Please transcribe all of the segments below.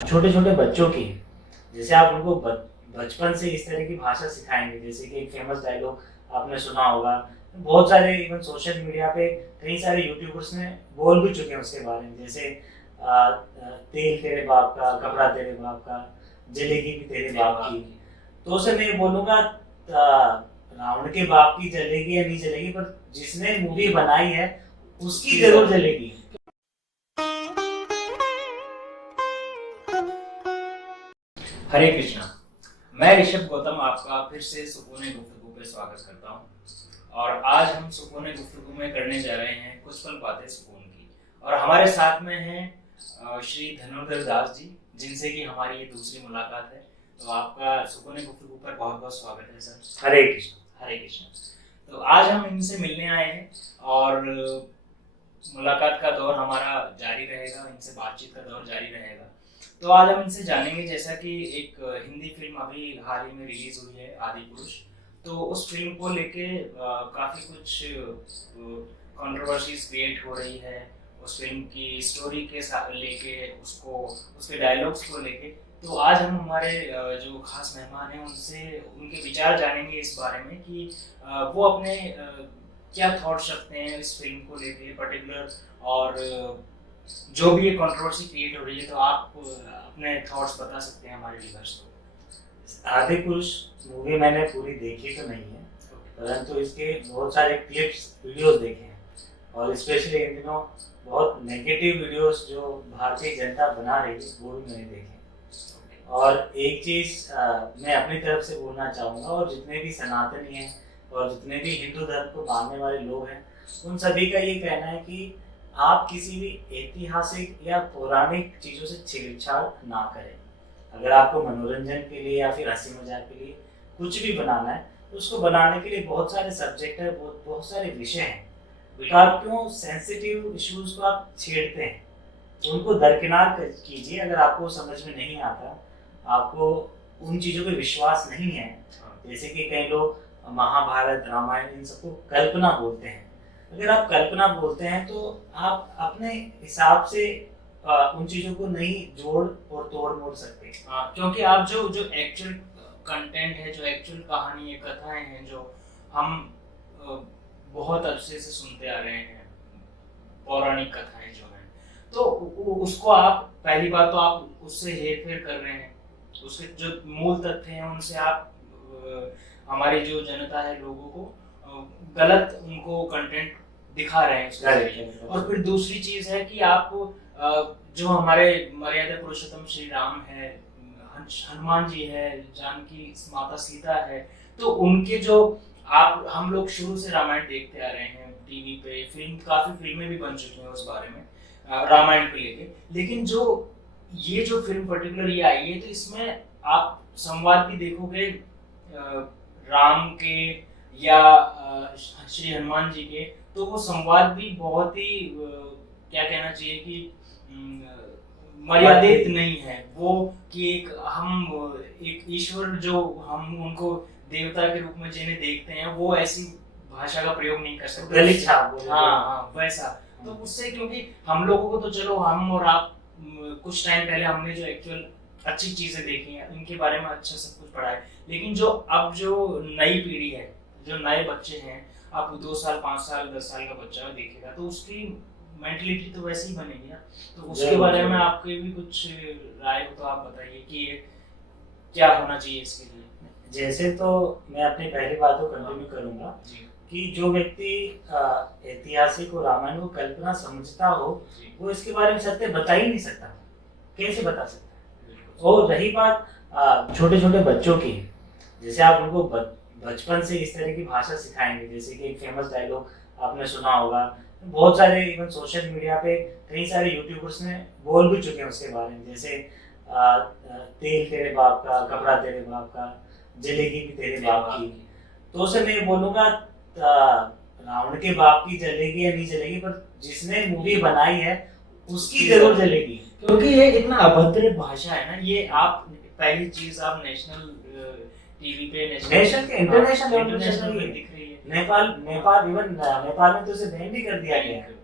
छोटे छोटे बच्चों की, जैसे आप उनको बचपन से इस तरह की भाषा सिखाएंगे, जैसे कि एक फेमस डायलॉग आपने सुना होगा, बहुत सारे इवन सोशल मीडिया पे कई सारे यूट्यूबर्स ने बोल भी चुके हैं उसके बारे में, जैसे तेल तेरे बाप का, कपड़ा तेरे बाप का, जलेगी भी तेरे बाप की। तो उसे मैं ये बोलूंगा, रावण के बाप की जलेगी या नहीं जलेगी, पर जिसने मूवी बनाई है उसकी जरूर जलेगी। हरे कृष्णा। मैं ऋषभ गौतम आपका फिर से सुकून गुफ्तगू पे स्वागत करता हूँ। और आज हम सुकून गुफ्तगू में करने जा रहे हैं कुछ पल बातें सुकून की। और हमारे साथ में हैं श्री धनुर्धर दास जी, जिनसे कि हमारी ये दूसरी मुलाकात है। तो आपका सुकून गुफ्तगू पर बहुत बहुत स्वागत है सर। हरे कृष्ण। हरे कृष्ण। तो आज हम इनसे मिलने आए हैं और मुलाकात का दौर हमारा जारी रहेगा, इनसे बातचीत का दौर जारी रहेगा। तो आज हम इनसे जानेंगे, जैसा कि एक हिंदी फिल्म अभी हाल ही में रिलीज हुई है, आदि पुरुष। तो उस फिल्म को लेके काफ़ी कुछ कंट्रोवर्सीज क्रिएट हो रही है, उस फिल्म की स्टोरी के साथ लेके, उसको उसके डायलॉग्स को लेके। तो आज हम हमारे जो खास मेहमान हैं उनसे उनके विचार जानेंगे इस बारे में कि वो अपने क्या थॉट्स रखते हैं इस फिल्म को लेके पर्टिकुलर। और जो भी ये कंट्रोवर्सी क्रिएट हो रही है, तो आप अपने थॉट्स बता सकते हैं हमारे व्यूअर्स को। आदि पुरुष मूवी मैंने पूरी देखी तो नहीं है, परंतु इसके बहुत सारे क्लिप्स वीडियोस देखे हैं, और स्पेशली इन दिनों बहुत नेगेटिव वीडियोस जो भारतीय जनता बना रही है वो भी मैंने देखे। और एक चीज़ मैं अपनी तरफ से बोलना चाहूँगा, और जितने भी सनातनी हैं और जितने भी हिंदू धर्म को मानने वाले लोग हैं, उन सभी का ये कहना है कि आप किसी भी ऐतिहासिक या पौराणिक चीज़ों से छेड़छाड़ ना करें। अगर आपको मनोरंजन के लिए या फिर हंसी मजाक के लिए कुछ भी बनाना है, तो उसको बनाने के लिए बहुत सारे सब्जेक्ट है, बहुत सारे विषय हैं। तो आप क्यों सेंसिटिव इश्यूज को आप छेड़ते हैं? उनको दरकिनार कीजिए। अगर आपको समझ में नहीं आता, आपको उन चीज़ों पे विश्वास नहीं है, जैसे कि कई लोग महाभारत रामायण इन सबको कल्पना बोलते हैं। अगर आप कल्पना बोलते हैं तो आप अपने हिसाब से उन चीज़ों को नहीं जोड़ और तोड़ मोड़ सकते। क्योंकि आप जो जो एक्चुअल कंटेंट है, जो एक्चुअल कहानी है, कथाएं हैं, जो हम बहुत अरसे से सुनते आ रहे हैं, पौराणिक कथाएं जो हैं, तो उसको आप, पहली बात तो आप उससे हेर फेर कर रहे हैं। उसके जो मूल तथ्य हैं उनसे आप हमारी जो जनता है, लोगों को गलत उनको कंटेंट दिखा रहे हैं। और फिर दूसरी चीज है कि आप जो हमारे मर्यादा पुरुषोत्तम श्री राम है, हनुमान जी है, जानकी माता सीता है, तो उनके जो आप, हम लोग शुरू से रामायण देखते आ रहे हैं, टीवी पे काफी फिल्में भी बन चुकी हैं उस बारे में, रामायण को लेके। लेकिन जो ये जो फिल्म पर्टिकुलर ये आई है, तो इसमें आप संवाद भी देखोगे राम के या श्री हनुमान जी के, तो वो संवाद भी बहुत ही क्या कहना चाहिए कि मर्यादित नहीं है वो, कि एक ईश्वर जो हम उनको देवता के रूप में जिन्हें देखते हैं, वो ऐसी भाषा का प्रयोग नहीं कर सकते। हाँ, वैसा। तो उससे, क्योंकि हम लोगों को तो चलो, हम और आप कुछ टाइम पहले हमने जो एक्चुअल अच्छी चीजें देखी हैं, इनके बारे में अच्छा सब कुछ पढ़ा है। लेकिन जो नई पीढ़ी है, जो नए बच्चे हैं, आप 2 साल 5 साल 10 साल का बच्चा देखेगा, तो उसकी मेंटलिटी तो वैसे ही बनेगी ना। तो उसके बारे में आपके भी कुछ राय हो तो आप बताइए कि क्या होना चाहिए इसके लिए। जैसे तो मैं अपनी पहली बात को कंटिन्यू करूंगा कि जो व्यक्ति ऐतिहासिक और रामायण को कल्पना समझता हो, वो इसके बारे में सत्य बता ही नहीं सकता। कैसे बता सकता है? और रही बात छोटे छोटे बच्चों की, जैसे आप उनको बचपन से इस तरह की भाषा सिखाएंगे, जैसे कि एक फेमस डायलॉग आपने सुना होगा, बहुत सारे इवन सोशल मीडिया पे कई सारे यूट्यूबर्स ने बोल भी चुके हैं उसके बारे में, जैसे तेल तेरे बाप का, कपड़ा तेरे बाप का, जलेगी भी तेरे बाप की। तो उसे मैं बोलूंगा, रावण के बाप की जलेगी या नहीं जलेगी, पर जिसने मूवी बनाई है उसकी जरूर जलेगी। क्योंकि ये इतना अभद्र भाषा है ना। ये आप पहली चीज, आप नेशनल टीवी पे, नेशनल के इंटरनेशनल पे दिख रही है। नेपाल इवन नेपाल में तो उसे बैन भी कर दिया गया है।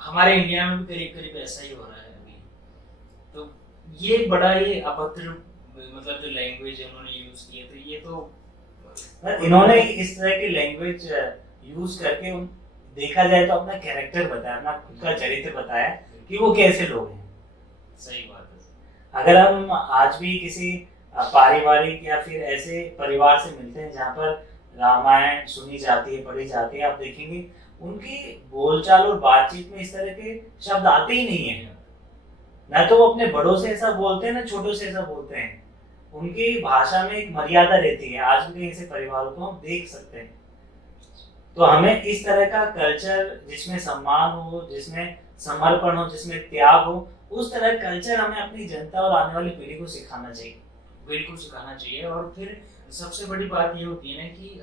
हमारे इंडिया में भी करीब करीब ऐसा ही हो रहा है अभी। तो ये बड़ा ही अभद्र मतलब जो लैंग्वेज है उन्होंने यूज की है, तो ये तो इन्होंने इस तरह की लैंग्वेज यूज करके देखा जाए तो अपना कैरेक्टर बताया, अपना खुद का चरित्र बताया कि वो कैसे लोग हैं। सही बात है। अगर हम आज भी किसी पारिवारिक या फिर ऐसे परिवार से मिलते हैं जहाँ पर रामायण सुनी जाती है, पढ़ी जाती है, आप देखेंगे उनकी बोलचाल और बातचीत में इस तरह के शब्द आते ही नहीं है। ना तो वो अपने बड़ों से ऐसा बोलते हैं, ना छोटों से ऐसा बोलते हैं। उनकी भाषा में एक मर्यादा रहती है। आज भी ऐसे परिवारों को हम देख सकते हैं। तो हमें इस तरह का कल्चर जिसमें सम्मान हो, जिसमें समर्पण हो, जिसमें त्याग हो, उस तरह कल्चर हमें अपनी जनता और आने वाली पीढ़ी को सिखाना चाहिए। बिल्कुल सिखाना चाहिए। और फिर सबसे बड़ी बात ये होती है ना कि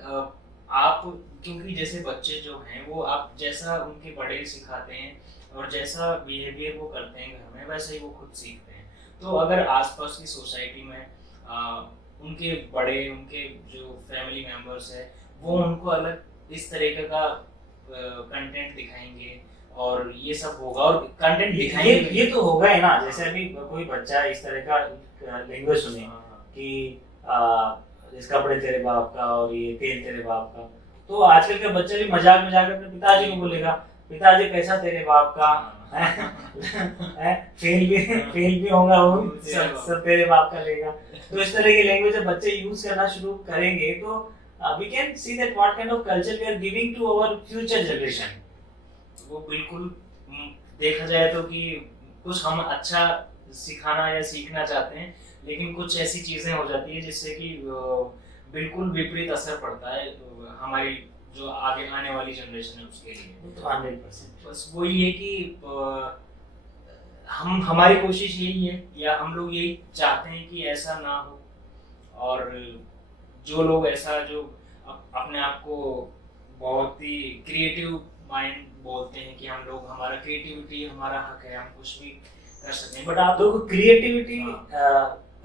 आप, क्योंकि जैसे बच्चे जो हैं वो आप जैसा उनके बड़े सिखाते हैं और जैसा बिहेवियर वो करते हैं घर में, वैसे ही वो खुद सीखते हैं। तो अगर आसपास की सोसाइटी में उनके बड़े, उनके जो फैमिली मेंबर्स है, वो उनको अलग इस तरीके का कंटेंट दिखाएंगे और ये सब होगा, और कंटेंट दिखाएंगे ये तो होगा ही ना। जैसे अभी कोई बच्चा इस तरह का लैंग्वेज सुने कि इस कपड़े तेरे बाप का और ये तेल तेरे बाप का, तो आजकल के बच्चे भी मजाक मजाक अपने पिताजी को बोलेगा, पिताजी कैसा तेरे बाप का है, फेल भी होगा वो, सब तेरे बाप का लेगा। तो इस तरह की लैंग्वेज जब बच्चे यूज करना शुरू करेंगे तो we can see that what kind of culture we are giving to our future generation। वो बिल्कुल देखा जाए तो कि कुछ हम अच्छा सिखाना या सीखना चाहते हैं, लेकिन कुछ ऐसी चीजें हो जाती है जिससे कि बिल्कुल विपरीत असर पड़ता है हमारी जो आगे आने वाली जनरेशन है उसके लिए। तो 100% बस वही है कि हमारी कोशिश यही है, या हम लोग यही चाहते हैं कि ऐसा ना हो। और जो लोग ऐसा जो अपने आप को बहुत ही क्रिएटिव माइंड बोलते हैं कि हम लोग, हमारा क्रिएटिविटी हमारा हक है, हम कुछ भी कर सकते हैं, बट आप तो क्रिएटिविटी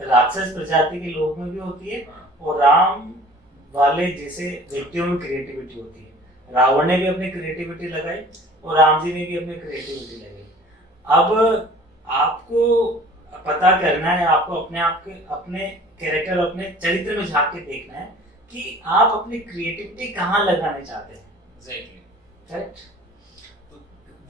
राक्षस प्रजाति के लोग में भी होती है और राम वाले जैसे व्यक्तियों में क्रिएटिविटी होती है। रावण ने भी अपनी क्रिएटिविटी लगाई और राम जी ने भी अपनी क्रिएटिविटी लगाई। अब आपको पता करना है, आपको अपने आप के अपने कैरेक्टर, अपने चरित्र में झांक के देखना है कि आप अपनी क्रिएटिविटी कहाँ लगाने चाहते हैं। Exactly, correct. तो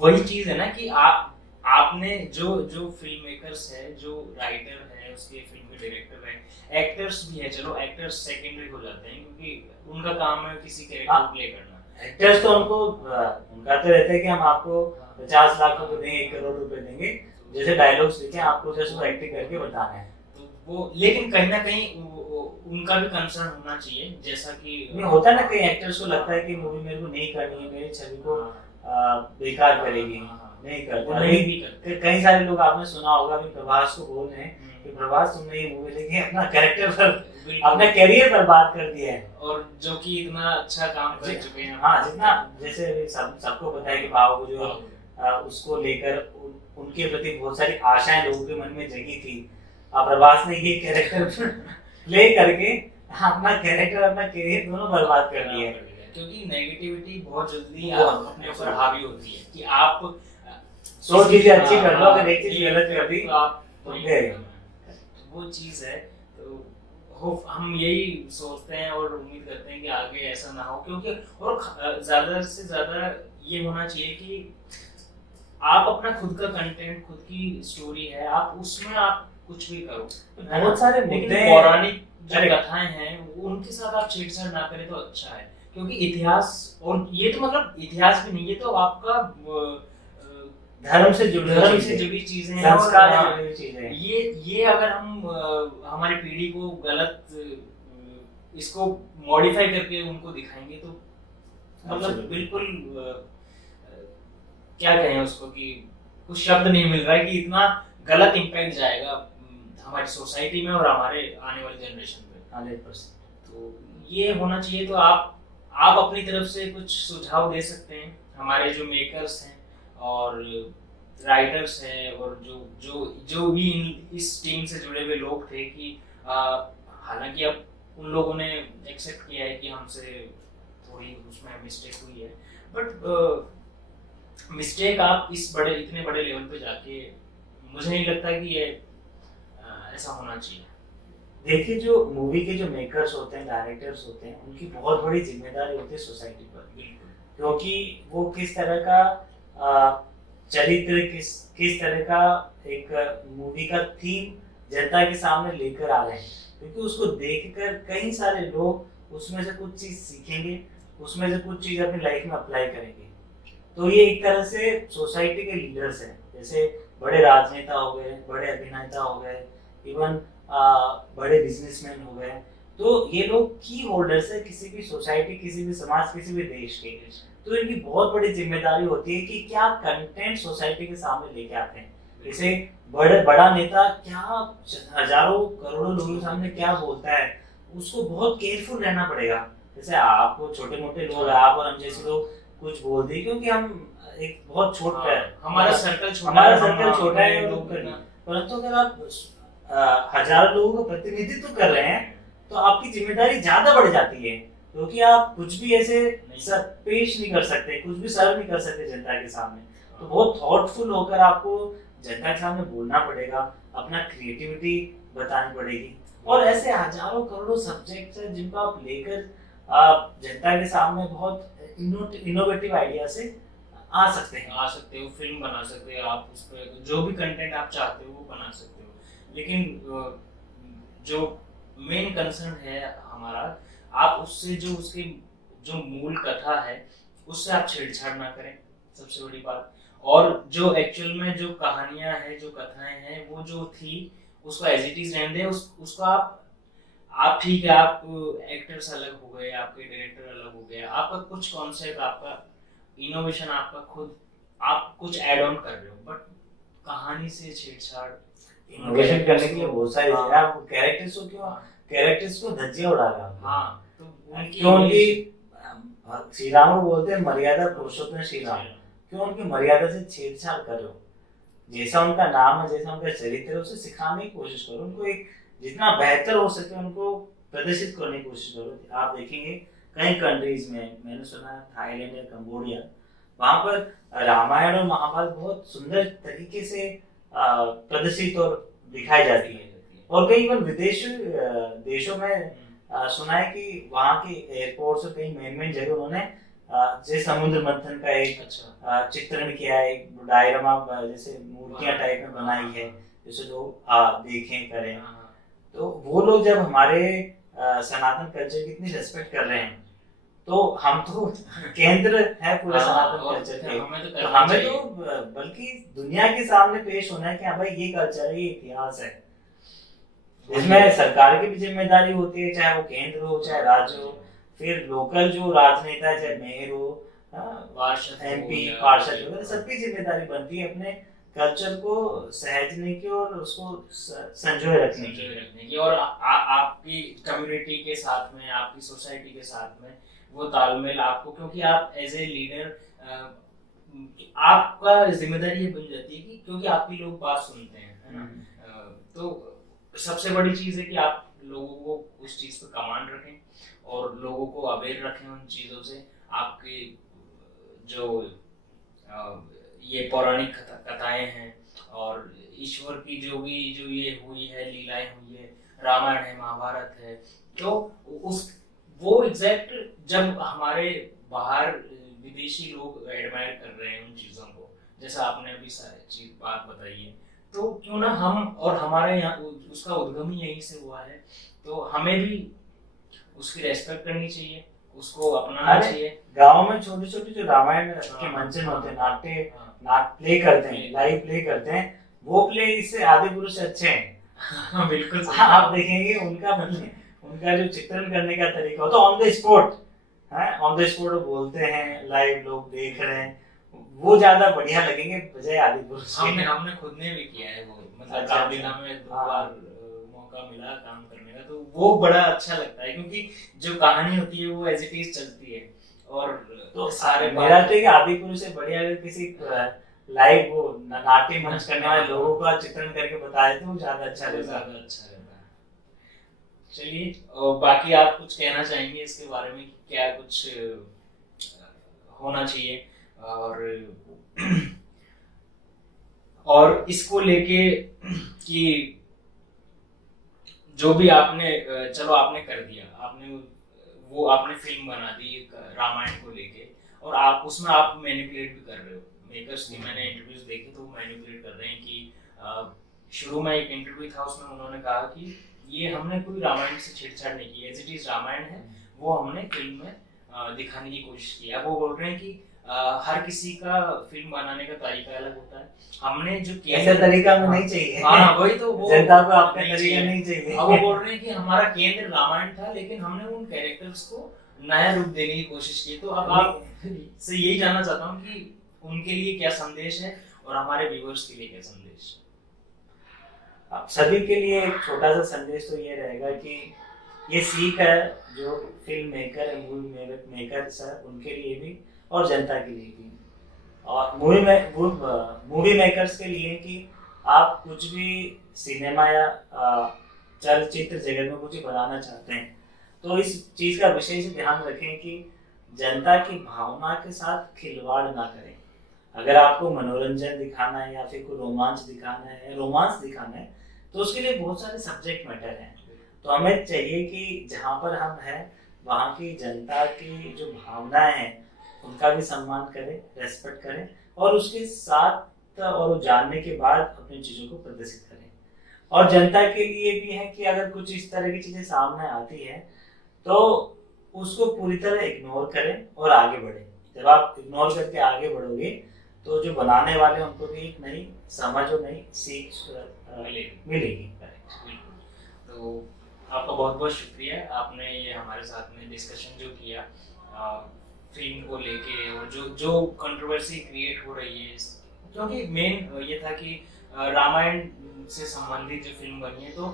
वही चीज है ना कि आपने जो फिल्म मेकर्स है, जो राइटर है, उसके फिल्म के डायरेक्टर है, एक्टर्स भी है, चलो एक्टर्स सेकेंडरी हो जाते हैं क्योंकि उनका काम है किसी कैरेक्टर को प्ले करना। एक्टर्स तो उनको उनका तो रहता है कि हम आपको 50 लाख रुपए देंगे, 1 करोड़ रुपए देंगे, जैसे डायलॉग्स लिखे आपको जस्ट वो एक्टिंग करके बताना है। तो वो, लेकिन कहीं ना कहीं उनका भी कंसर्न होना चाहिए, जैसा कि नहीं होता है ना, कई एक्टर्स को लगता है कि मूवी मेरे को नहीं करनी है, मेरी छवि को बेकार करेगी, नहीं करता। नहीं भी करते। कई सारे लोग आपने सुना होगा, अभी प्रभास को बोल रहे हैं कि प्रभास तुमने ये मूवी लेके अपना कैरेक्टर पर, अपना कैरियर बर्बाद कर दिया है, और जो कि इतना अच्छा काम कर चुके हैं। हाँ, जितना जैसे सबको पता है कि बाबू जो उसको लेकर उनके प्रति बहुत सारी आशाएं लोगों के मन में जगी थी। अब प्रभास ने ये कैरेक्टर प्ले करके अपना कैरेक्टर, अपना कैरियर दोनों बर्बाद कर दिया है। क्योंकि नेगेटिविटी बहुत जल्दी अपने ऊपर हावी होती है कि आप 100 चीजें अच्छी कर लो, अगर एक चीज गलत कर दी तो आप वो चीज है। तो हम यही सोचते हैं और उम्मीद करते हैं कि आगे ऐसा ना हो, क्योंकि और ज्यादा से ज्यादा ये होना चाहिए कि आप अपना खुद का कंटेंट, खुद की स्टोरी है, आप उसमें आप कुछ भी करो। बहुत सारे मुद्दे, पौराणिक जो कथाएं हैं उनके साथ आप छेड़छाड़ ना करें तो अच्छा है, क्योंकि इतिहास, और ये तो मतलब इतिहास भी नहीं, ये तो आपका धर्म से जुड़ी चीजें हैं, संस्कार से जुड़ी चीजें। ये अगर हम हमारी पीढ़ी को गलत इसको मॉडिफाई करके उनको दिखाएंगे तो मतलब बिल्कुल क्या कहें उसको, कि कुछ शब्द नहीं मिल रहा है कि इतना गलत इम्पैक्ट जाएगा हमारी सोसाइटी में और हमारे आने वाली जनरेशन पे। 100%। तो ये होना चाहिए। तो आप अपनी तरफ से कुछ सुझाव दे सकते हैं, हमारे जो मेकर्स हैं और राइटर्स हैं और जो भी इस टीम से जुड़े हुए लोग थे, कि हालांकि अब उन लोगों ने एक्सेप्ट किया है कि हमसे थोड़ी उसमें मिस्टेक हुई है, बट मिस्टेक आप इतने बड़े लेवल पे जाके, मुझे नहीं लगता कि ये ऐसा होना चाहिए? देखिए, जो मूवी के जो मेकर्स होते हैं, डायरेक्टर्स होते हैं, उनकी बहुत बड़ी जिम्मेदारी होती है सोसाइटी पर। बिल्कुल। क्योंकि वो किस तरह का चरित्र, किस तरह का एक मूवी का थीम जनता के सामने लेकर आ रहे हैं, क्योंकि उसको देखकर कई सारे लोग उसमें से कुछ चीज सीखेंगे, उसमें से कुछ चीज अपनी लाइफ में अप्लाई करेंगे। तो ये एक तरह से सोसाइटी के लीडर्स हैं, जैसे बड़े राजनेता हो गए, बड़े अभिनेता हो गए, इवन बड़े बिजनेसमैन हो गए। तो ये लोग की होल्डर्स है किसी भी सोसाइटी, किसी भी समाज, किसी भी देश के। तो इनकी बहुत बड़ी जिम्मेदारी होती है कि क्या कंटेंट सोसाइटी के सामने लेके आते हैं। जैसे बड़ा नेता क्या हजारों करोड़ों लोगों के सामने क्या बोलता है, उसको बहुत केयरफुल रहना पड़ेगा। जैसे आपको छोटे मोटे लोग, आप और हम जैसे लोग कुछ बोल दिए, क्योंकि हम एक बहुत छोटा है, हमारा सर्कल छोटा है, लोग करना। परंतु अगर आप हजारों लोगों का प्रतिनिधित्व कर रहे हैं, तो आपकी जिम्मेदारी ज्यादा बढ़ जाती है, क्योंकि आप कुछ भी ऐसे पेश नहीं कर सकते, कुछ भी सर्व नहीं कर सकते जनता के सामने। तो बहुत थॉटफुल होकर आपको जनता के सामने बोलना पड़ेगा, अपना क्रिएटिविटी बतानी पड़ेगी। और ऐसे हजारों करोड़ों सब्जेक्ट्स हैं जिनको आप लेकर आप जनता के सामने बहुत इनोवेटिव आइडिया से आ सकते हो, फिल्म बना सकते हो आप, उस पर जो भी कंटेंट आप चाहते हो वो बना सकते हो। लेकिन जो मेन कंसर्न है हमारा, आप उससे जो उसकी जो मूल कथा है उससे आप छेड़छाड़ ना करें, सबसे बड़ी बात। और जो एक्चुअल में जो कहानियां हैं, जो कथाएं हैं, वो जो थी उसको एज इट इज रहने दें। उसको आप ठीक है, आप एक्टर्स अलग हो गए, आपके डायरेक्टर अलग हो गए, आपका कुछ कॉन्सेप्ट, आपका इनोवेशन, आपका खुद आप कुछ ऐड ऑन कर रहे हो, बट कहानी से छेड़छाड़ इनोवेशन करने के लिए बहुत सारी चीजें। आप कैरेक्टर्स को क्यों, कैरेक्टर्स को धज्जियां उड़ा रहे हो। हाँ, तो क्यों उनकी श्री राम को बोलते हैं मर्यादा पुरुषोत्तम श्री राम, क्यों उनकी मर्यादा से छेड़छाड़ कर रहे हो। जैसा उनका नाम है, जैसा उनका चरित्र है, उसे सिखाने की कोशिश करो, उनको एक जितना बेहतर हो सके उनको प्रदर्शित करने की कोशिश करो। आप देखेंगे कई कंट्रीज में, मैंने सुना है थाईलैंड या कंबोडिया, वहां पर रामायण और महाभारत बहुत सुंदर तरीके से प्रदर्शित और दिखाई जाती है। और कई बार देशों में सुना है कि वहाँ के एयरपोर्ट्स और कई मेन जगह उन्होंने जैसे समुद्र मंथन का एक चित्रण किया है, एक डायग्राम जैसे मूर्तियां टाइप में बनाई है, जैसे लोग देखें करें। तो वो लोग जब हमारे सनातन कल्चर की इतनी रेस्पेक्ट कर रहे हैं, तो हम तो केंद्र है पूरे सनातन कल्चर के, तो हमें तो बल्कि दुनिया के सामने पेश होना है कि हाँ भाई ये कल्चर है, ये इतिहास है। इसमें सरकार की भी जिम्मेदारी होती है, चाहे वो केंद्र हो चाहे राज्य हो, फिर लोकल जो राजनेता है, चाहे मेयर हो, MP पार्षद वगैरह, सबकी जिम्मेदारी बनती है अपने कल्चर को सहेजने की और उसको संजोए रखने की। और आपकी कम्युनिटी के साथ में, आपकी सोसाइटी के साथ में वो तालमेल आपको, क्योंकि आप एज ए लीडर आपका जिम्मेदारी ये बन जाती है कि क्योंकि आपकी लोग बात सुनते हैं, है ना। तो सबसे बड़ी चीज है कि आप लोगों को उस चीज पे कमांड रखें और लोगों को अवेयर रखें उन चीजों से। आपके जो ये पौराणिक कथाएं हैं और ईश्वर की जो ये हुई है, लीलाएं हुई है, रामायण है, महाभारत है, तो वो एग्जैक्ट जब हमारे बाहर विदेशी लोग एडमायर कर रहे हैं उन चीजों को, जैसा आपने अभी सारी बात बताई है, तो क्यों ना हम, और हमारे यहाँ उसका उद्गम ही यहीं से हुआ है, तो हमें भी उसकी रेस्पेक्ट करनी चाहिए, उसको अपनाना चाहिए। गांव में छोटे छोटे जो रामायण के मंचन होते हैं, नाट प्ले करते हैं, लाइव प्ले करते हैं, वो प्ले इससे आदि पुरुष अच्छे हैं। बिल्कुल आप देखेंगे उनका जो चित्रण करने का तरीका होता है, ऑन द स्पॉट है, ऑन द स्पॉट बोलते हैं, लाइव लोग देख रहे हैं, वो ज्यादा बढ़िया लगेंगे बजाय आदि पुरुष। हमने खुद ने भी किया है वो, मतलब कामलीला में 2 बार मौका मिला काम करने का, तो वो बड़ा अच्छा लगता है, क्योंकि जो कहानी होती है वो एज इट इज चलती है। और तो सारे मेरा तो एक आदि पुरुष से बढ़िया अगर किसी लाइव वो नाट्य मंच करने वाले लोगों का चित्रण करके बताए तो ज्यादा अच्छा रहता है। चलिए, बाकी आप कुछ कहना चाहेंगे इसके बारे में, क्या कुछ होना चाहिए और इसको लेके कि जो भी आपने चलो आपने कर दिया, आपने फिल्म बना दी रामायण को लेके, और आप उसमें आप मैनिपुलेट भी कर रहे हो। मेकर्स की मैंने इंटरव्यूज देखे तो मैनिपुलेट कर रहे हैं कि शुरू में एक इंटरव्यू था, उसमें उन्होंने कहा कि ये हमने कोई रामायण से छेड़छाड़ नहीं की, एज इट इज रामायण है, वो हमने फिल्म में दिखाने की कोशिश की। अब वो बोल रहे हैं कि हर किसी का फिल्म बनाने का तरीका अलग होता है, हमने जो ऐसा तरीका हमें नहीं चाहिए। हाँ वही तो, वो जनता को आपका नहीं तरीका चाहिए। नहीं चाहिए। अब वो बोल रहे हैं कि हमारा केंद्र रामायण था, लेकिन हमने उन कैरेक्टर्स को नया रूप देने की कोशिश की। तो अब आप से यही जानना चाहता हूँ कि उनके लिए क्या संदेश है और हमारे व्यूअर्स के लिए क्या संदेश है? आप सभी के लिए एक छोटा सा संदेश तो ये रहेगा कि ये सीख है जो फिल्म मेकर है, मूवी मेकर सर, उनके लिए भी और जनता के लिए भी, और मूवी मेकर्स के लिए कि आप कुछ भी सिनेमा या चलचित्र जगत में कुछ भी बनाना चाहते हैं तो इस चीज़ का विशेष ध्यान रखें कि जनता की भावना के साथ खिलवाड़ ना करें। अगर आपको मनोरंजन दिखाना है या फिर कोई रोमांच दिखाना है तो उसके लिए बहुत सारे सब्जेक्ट मैटर हैं। तो हमें चाहिए कि जहाँ पर हम हैं वहाँ की जनता की जो भावनाएं हैं उनका भी सम्मान करें, रेस्पेक्ट करें, और उसके साथ और वो जानने के बाद अपनी चीज़ों को प्रदर्शित करें। और जनता के लिए भी है कि अगर कुछ इस तरह की चीज़ें सामने आती हैं तो उसको पूरी तरह इग्नोर करें और आगे बढ़ें। जब आप इग्नोर करके आगे बढ़ोगे तो जो बनाने वाले हैं उनको भी एक नई समझ और नई सीख मिलेगी। तो आपका बहुत बहुत शुक्रिया, आपने ये हमारे साथ में डिस्कशन जो किया फिल्म को लेके, और जो कंट्रोवर्सी क्रिएट हो रही है, क्योंकि मेन ये था कि रामायण से संबंधित जो फिल्म बनी है, तो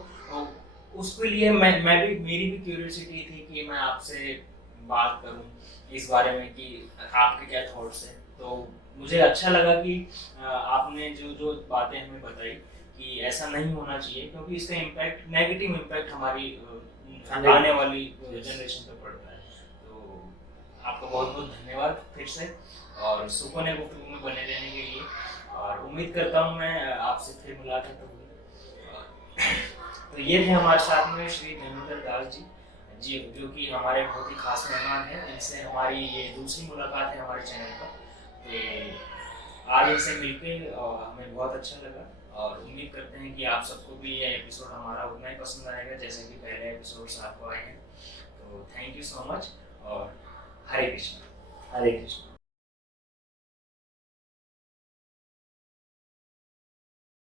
उसके लिए मेरी भी क्यूरियोसिटी थी कि मैं आपसे बात करूं इस बारे में कि आपके क्या थॉट्स हैं। तो मुझे अच्छा लगा कि आपने जो बातें हमें बताई कि ऐसा नहीं होना चाहिए, क्योंकि इसका इम्पैक्ट, नेगेटिव इम्पैक्ट हमारी आने वाली जनरेशन पे पड़ता है। तो आपका बहुत बहुत धन्यवाद फिर से, और सुपने गुफ्तगू में बने रहने के लिए, और उम्मीद करता हूँ मैं आपसे फिर मुलाकात होगी। तो ये थे हमारे साथ में श्री धर्मेंद्र दास जी, जो कि हमारे बहुत ही खास मेहमान हैं। इनसे हमारी ये दूसरी मुलाकात है हमारे चैनल पर। तो आज इनसे मिलके हमें बहुत अच्छा लगा, और उम्मीद करते हैं कि आप सबको भी ये एपिसोड हमारा उतना ही पसंद आएगा जैसे कि पहले एपिसोड्स आपको आए हैं। तो थैंक यू सो मच, और हरे कृष्णा। हरे कृष्णा।